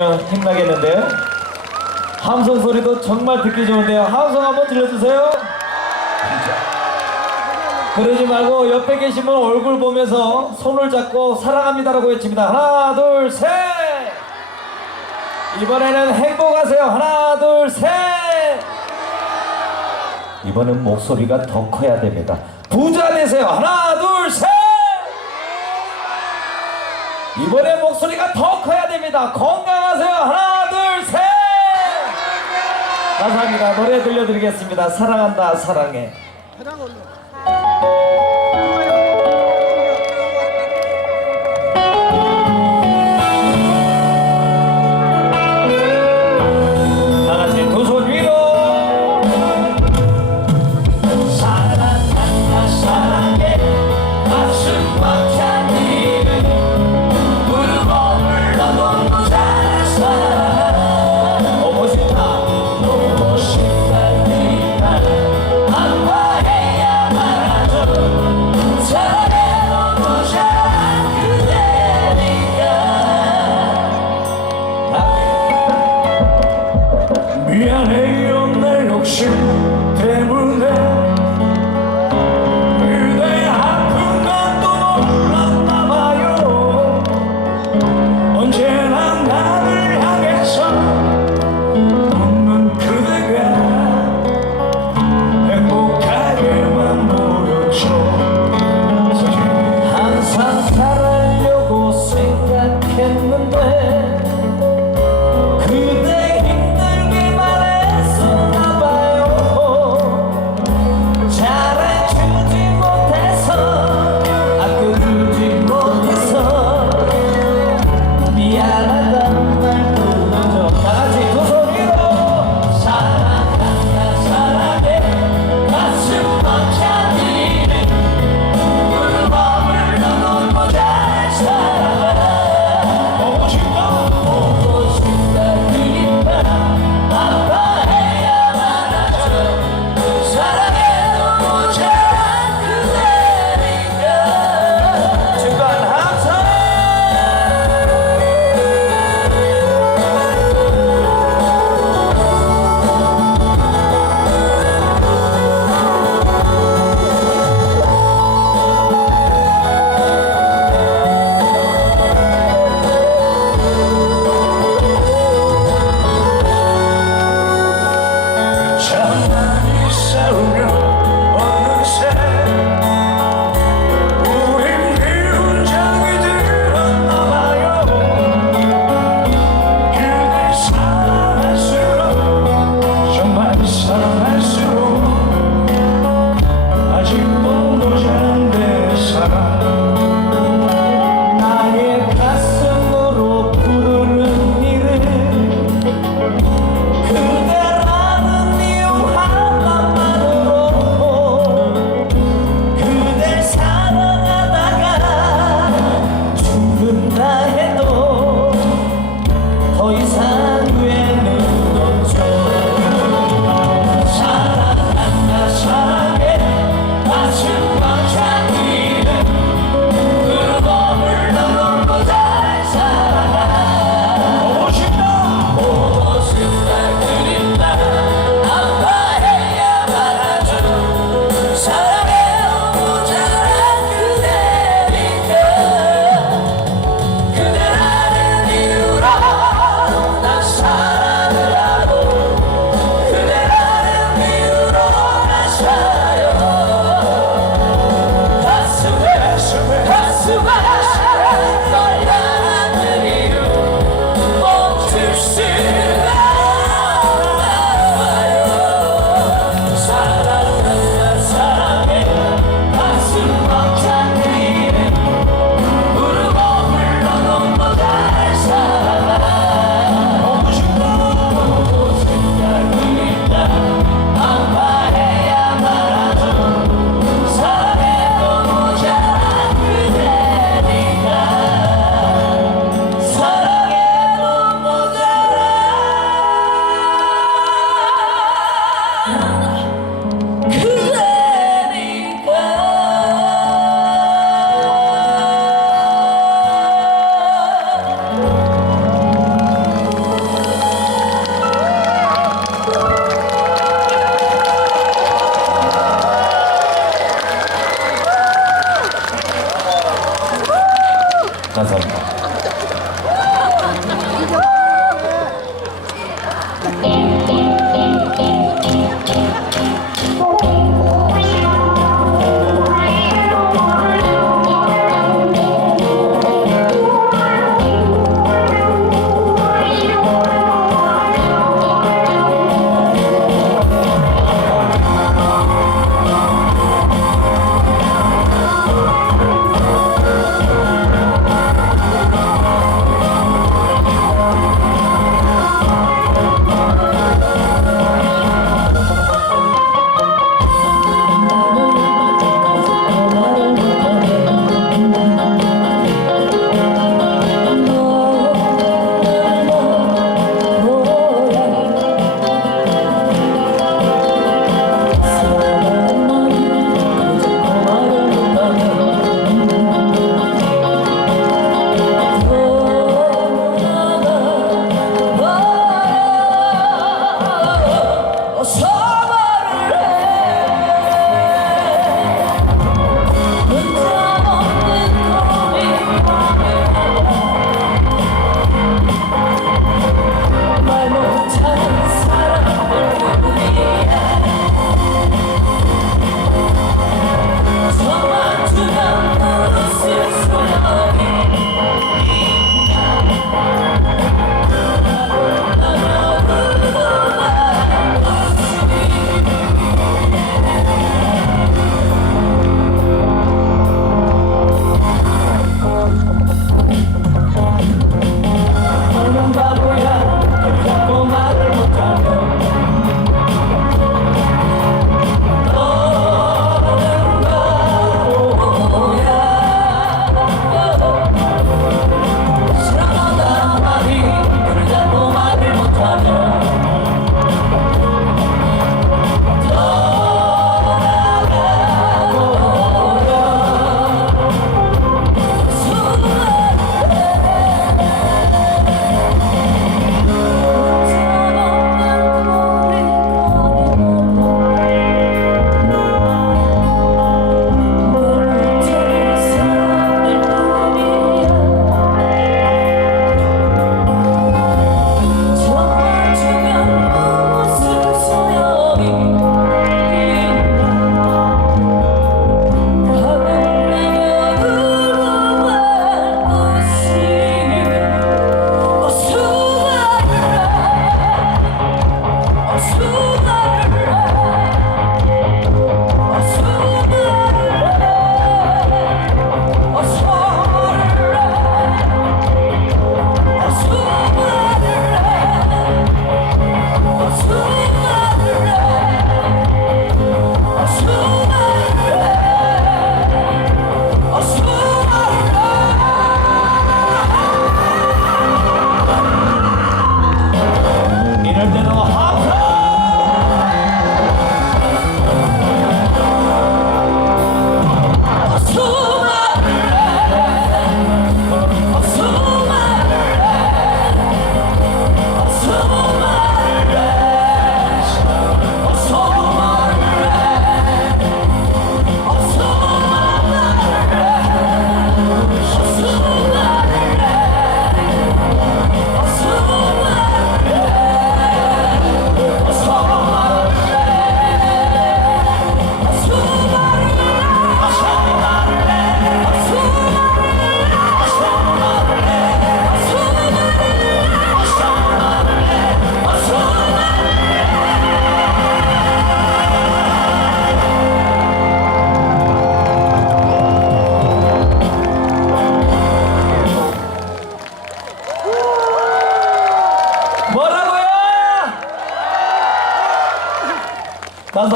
힘나겠는데요? 함성 소리도 정말 듣기 좋은데요. 함성 한번 들려주세요. 그러지 말고 옆에 계신 분 얼굴 보면서 손을 잡고 사랑합니다라고 외칩니다. 하나, 둘, 셋! 이번에는 행복하세요. 하나, 둘, 셋! 이번엔 목소리가 더 커야 됩니다. 부자 되세요. 하나, 둘, 셋! 이번에 목소리가 더 커야 됩니다. 건강하세요. 하나, 둘, 셋! 감사합니다. 노래 들려드리겠습니다. 사랑한다, 사랑해.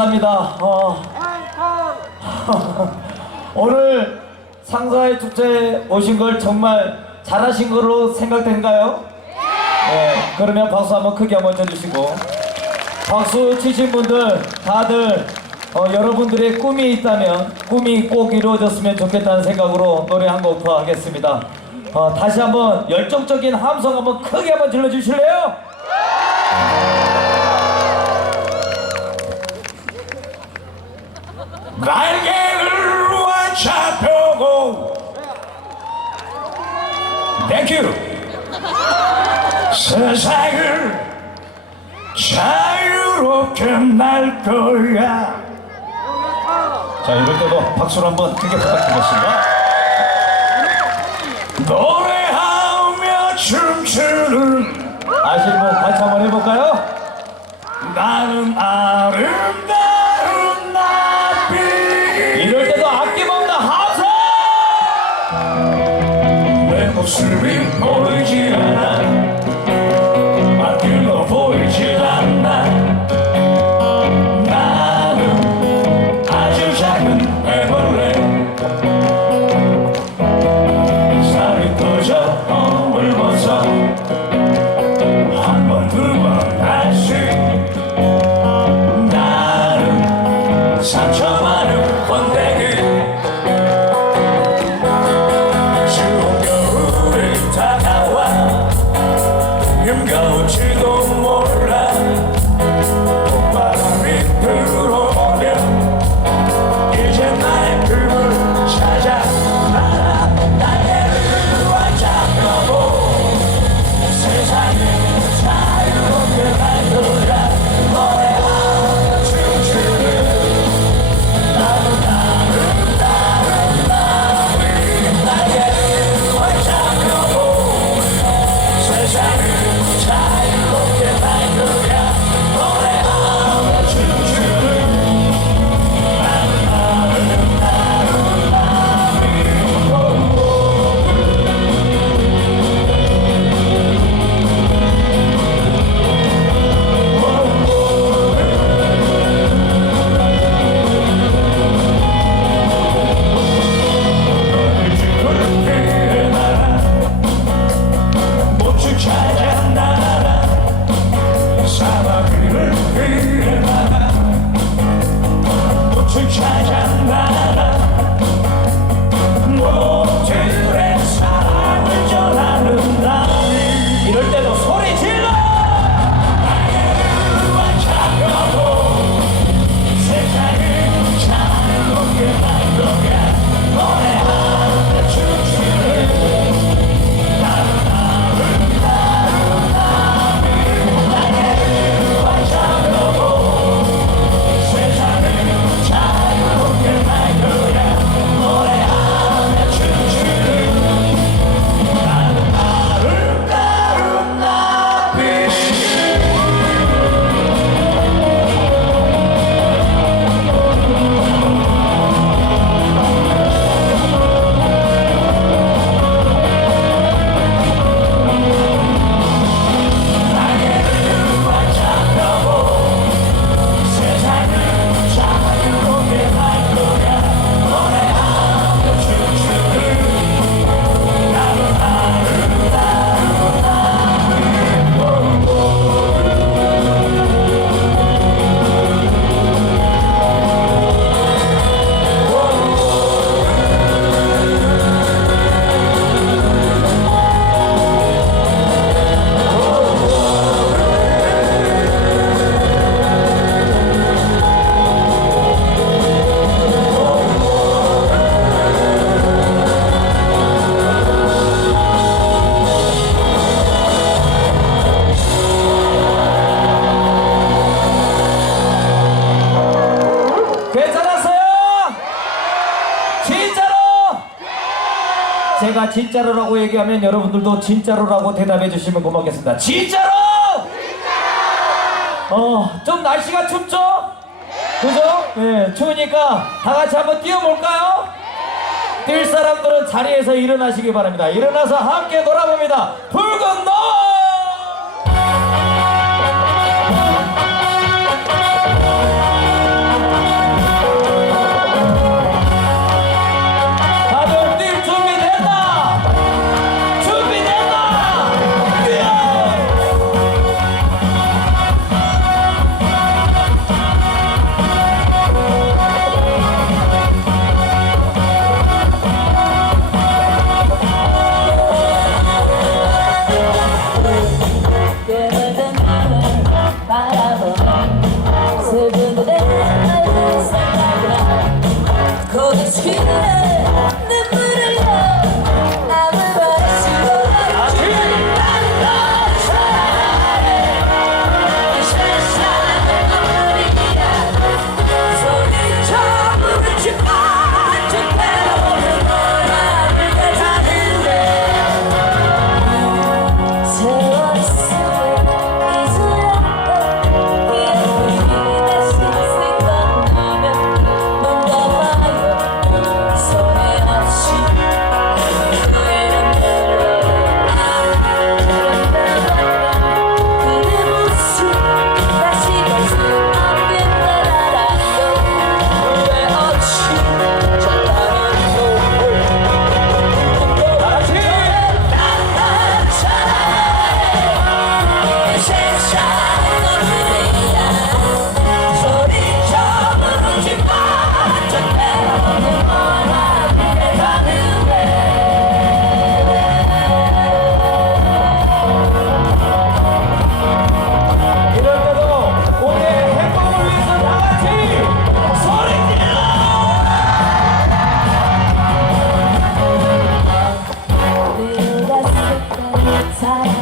감사합니다. 어, 오늘 상사의 축제에 오신 걸 정말 잘하신 걸로 생각된가요? 네. 그러면 박수 한번 크게 한번 쳐주시고 박수 치신 분들 다들 어, 여러분들의 꿈이 있다면 꿈이 꼭 이루어졌으면 좋겠다는 생각으로 노래 한 곡 더 하겠습니다. 어, 다시 한번 열정적인 함성 한번 크게 한번 질러주실래요? 날개를 완차펴고. 땡큐 세상을 자유롭게 날 거야. 자 이럴 때도 박수를 한번 크게 부탁드리겠습니다. 노래하며 춤추는 아시는 분 같이 한번 해볼까요? 나는 아름다운 제가 진짜로라고 얘기하면 여러분들도 진짜로라고 대답해 주시면 고맙겠습니다. 진짜로! 어, 좀 날씨가 춥죠? 그죠? 네, 추우니까 다 같이 한번 뛰어볼까요? 뛸 사람들은 자리에서 일어나시기 바랍니다. 일어나서 함께 놀아봅니다. 붉은 노 outside.